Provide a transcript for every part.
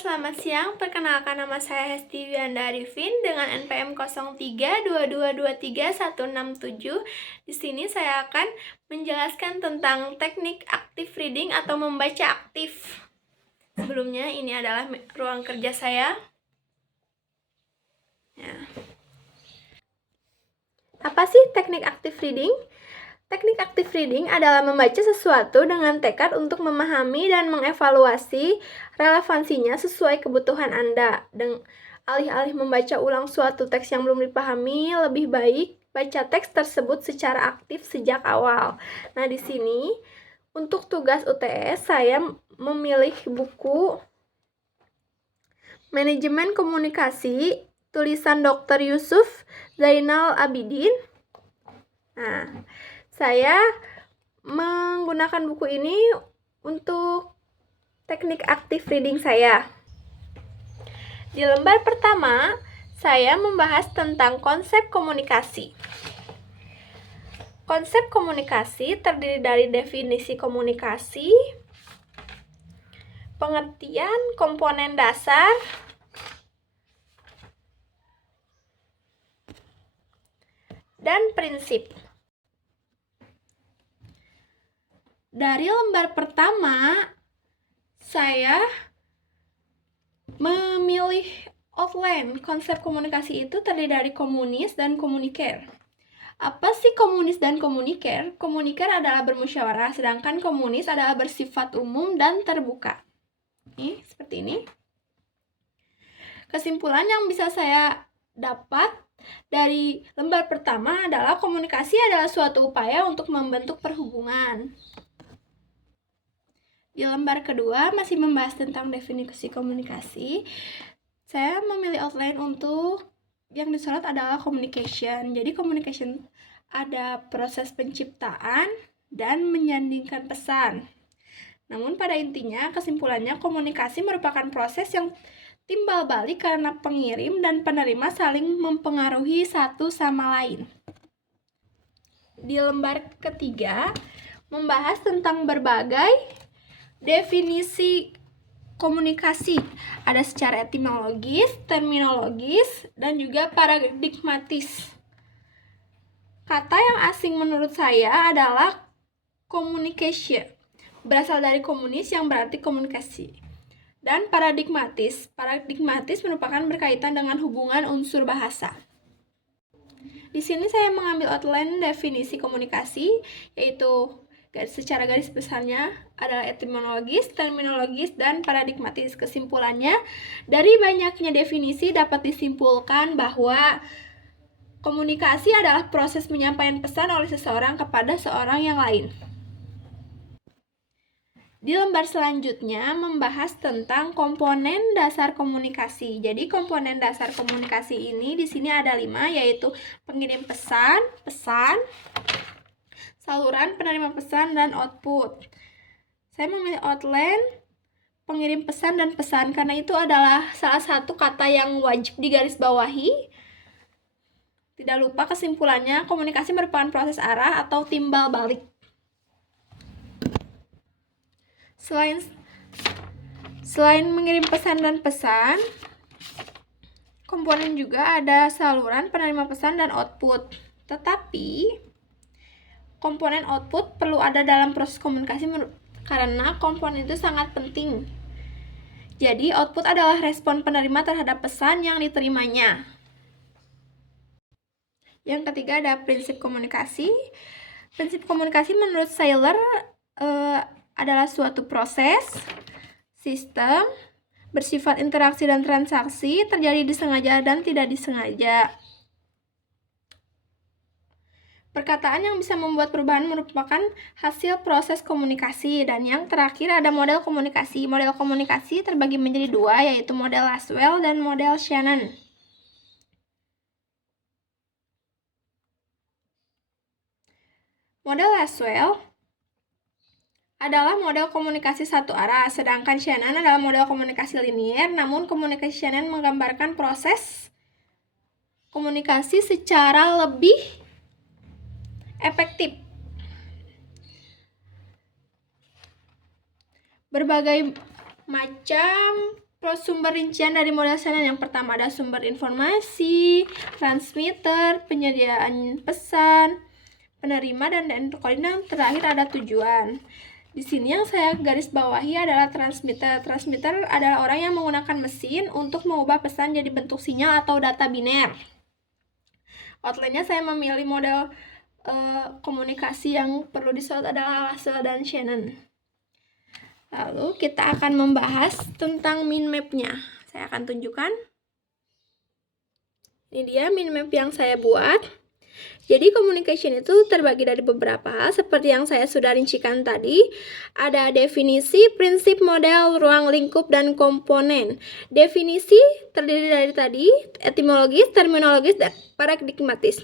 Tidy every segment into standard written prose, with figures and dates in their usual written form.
selamat siang. Perkenalkan, nama saya Hesti Wianda Arifin dengan NPM 0322233167. Di sini saya akan menjelaskan tentang teknik active reading atau membaca aktif. Sebelumnya, ini adalah ruang kerja saya. Ya. Apa sih teknik active reading? Teknik active reading adalah membaca sesuatu dengan tekad untuk memahami dan mengevaluasi relevansinya sesuai kebutuhan Anda. Alih-alih membaca ulang suatu teks yang belum dipahami, lebih baik baca teks tersebut secara aktif sejak awal. Nah, di sini untuk tugas UTS saya memilih buku Manajemen Komunikasi tulisan Dr. Yusuf Zainal Abidin. Nah, saya menggunakan buku ini untuk teknik active reading saya. Di lembar pertama, saya membahas tentang konsep komunikasi. Konsep komunikasi terdiri dari definisi komunikasi, pengertian komponen dasar, dan prinsip. Dari lembar pertama, saya memilih outline. Konsep komunikasi itu terdiri dari komunis dan komuniker. Apa sih komunis dan komuniker? Komuniker adalah bermusyawarah, sedangkan komunis adalah bersifat umum dan terbuka. Ini seperti ini. Kesimpulan yang bisa saya dapat dari lembar pertama adalah komunikasi adalah suatu upaya untuk membentuk perhubungan. Di lembar kedua masih membahas tentang definisi komunikasi. Saya memilih outline untuk yang disorot adalah communication. Jadi communication ada proses penciptaan dan menyandingkan pesan. Namun pada intinya kesimpulannya komunikasi merupakan proses yang timbal balik karena pengirim dan penerima saling mempengaruhi satu sama lain. Di lembar ketiga membahas tentang berbagai definisi komunikasi. Ada secara etimologis, terminologis, dan juga paradigmatis. Kata yang asing menurut saya adalah communication. Berasal dari komunis yang berarti komunikasi. Dan paradigmatis. Paradigmatis merupakan berkaitan dengan hubungan unsur bahasa. Di sini saya mengambil outline definisi komunikasi, yaitu secara garis besarnya adalah etimologis, terminologis, dan paradigmatis. Kesimpulannya, dari banyaknya definisi dapat disimpulkan bahwa komunikasi adalah proses penyampaian pesan oleh seseorang kepada seorang yang lain. Di lembar selanjutnya membahas tentang komponen dasar komunikasi. Jadi komponen dasar komunikasi ini di sini ada 5, yaitu pengirim pesan, saluran penerima pesan, dan output. Saya memilih outline pengirim pesan dan pesan karena itu adalah salah satu kata yang wajib digarisbawahi. Tidak lupa kesimpulannya, komunikasi merupakan proses arah atau timbal balik. Selain mengirim pesan dan pesan, komponen juga ada saluran penerima pesan dan output. Tetapi komponen output perlu ada dalam proses komunikasi karena komponen itu sangat penting. Jadi, output adalah respon penerima terhadap pesan yang diterimanya. Yang ketiga ada prinsip komunikasi. Prinsip komunikasi menurut Sailer adalah suatu proses, sistem, bersifat interaksi dan transaksi, terjadi disengaja dan tidak disengaja. Perkataan yang bisa membuat perubahan merupakan hasil proses komunikasi. Dan yang terakhir ada model komunikasi. Model komunikasi terbagi menjadi 2, yaitu model Laswell dan model Shannon. Model Laswell adalah model komunikasi satu arah, sedangkan Shannon adalah model komunikasi linier, namun komunikasi Shannon menggambarkan proses komunikasi secara lebih efektif. Berbagai macam sumber rincian dari model CNN. Yang pertama ada sumber informasi, transmitter, penyediaan pesan, penerima, dan encoding, dan terakhir ada tujuan. Di sini yang saya garis bawahi adalah transmitter. Transmitter adalah orang yang menggunakan mesin untuk mengubah pesan jadi bentuk sinyal atau data biner. Outline-nya saya memilih model komunikasi yang perlu disorot adalah Lasswell dan Shannon. Lalu kita akan membahas tentang min map-nya. Saya akan tunjukkan. Ini dia min map yang saya buat. Jadi communication itu terbagi dari beberapa hal seperti yang saya sudah rincikan tadi. Ada definisi, prinsip, model, ruang lingkup, dan komponen. Definisi terdiri dari tadi etimologis, terminologis, dan paradigmatis.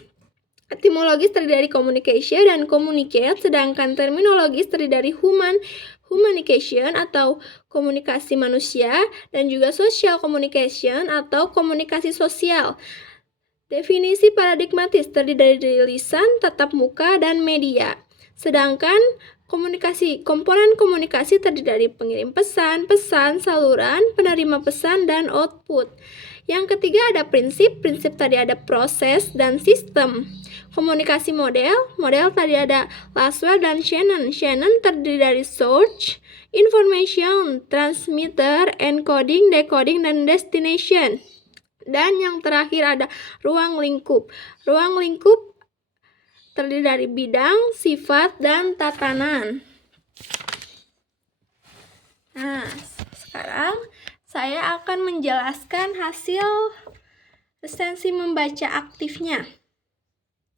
Etimologis terdiri dari communication dan communicate, sedangkan terminologis terdiri dari communication atau komunikasi manusia, dan juga social communication atau komunikasi sosial. Definisi paradigmatis terdiri dari lisan, tatap muka, dan media. Sedangkan komponen komunikasi terdiri dari pengirim pesan, saluran, penerima pesan, dan output. Yang ketiga ada prinsip tadi ada proses dan sistem. Komunikasi model tadi ada Lasswell dan Shannon. Shannon terdiri dari source, information, transmitter, encoding, decoding, dan destination. Dan yang terakhir ada ruang lingkup. Ruang lingkup terdiri dari bidang, sifat, dan tatanan. Nah, sekarang saya akan menjelaskan hasil esensi membaca aktifnya.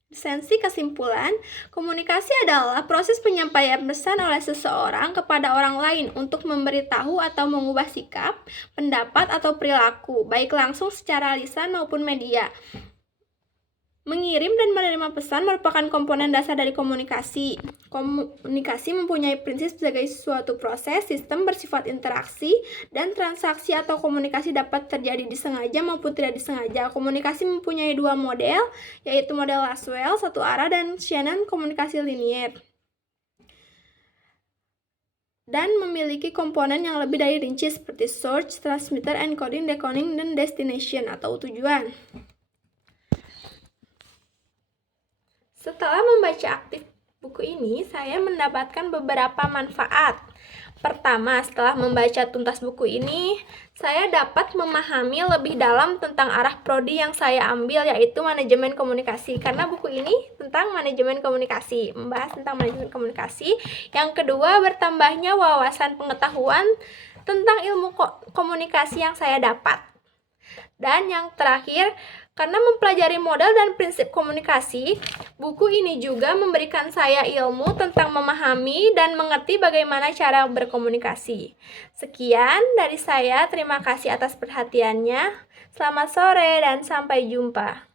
Esensi kesimpulan, komunikasi adalah proses penyampaian pesan oleh seseorang kepada orang lain untuk memberitahu atau mengubah sikap, pendapat, atau perilaku, baik langsung secara lisan maupun media. Mengirim dan menerima pesan merupakan komponen dasar dari komunikasi. Komunikasi mempunyai prinsip sebagai suatu proses, sistem bersifat interaksi, dan transaksi atau komunikasi dapat terjadi disengaja maupun tidak disengaja. Komunikasi mempunyai dua model, yaitu model Lasswell, satu arah, dan Shannon, komunikasi linier. Dan memiliki komponen yang lebih dari rinci seperti source, transmitter, encoding, decoding, dan destination atau tujuan. Setelah membaca aktif buku ini, saya mendapatkan beberapa manfaat. Pertama, setelah membaca tuntas buku ini, saya dapat memahami lebih dalam tentang arah prodi yang saya ambil, yaitu manajemen komunikasi. Karena buku ini tentang manajemen komunikasi, membahas tentang manajemen komunikasi. Yang kedua, bertambahnya wawasan pengetahuan tentang ilmu komunikasi yang saya dapat. Dan yang terakhir, karena mempelajari model dan prinsip komunikasi, buku ini juga memberikan saya ilmu tentang memahami dan mengerti bagaimana cara berkomunikasi. Sekian dari saya, terima kasih atas perhatiannya. Selamat sore dan sampai jumpa.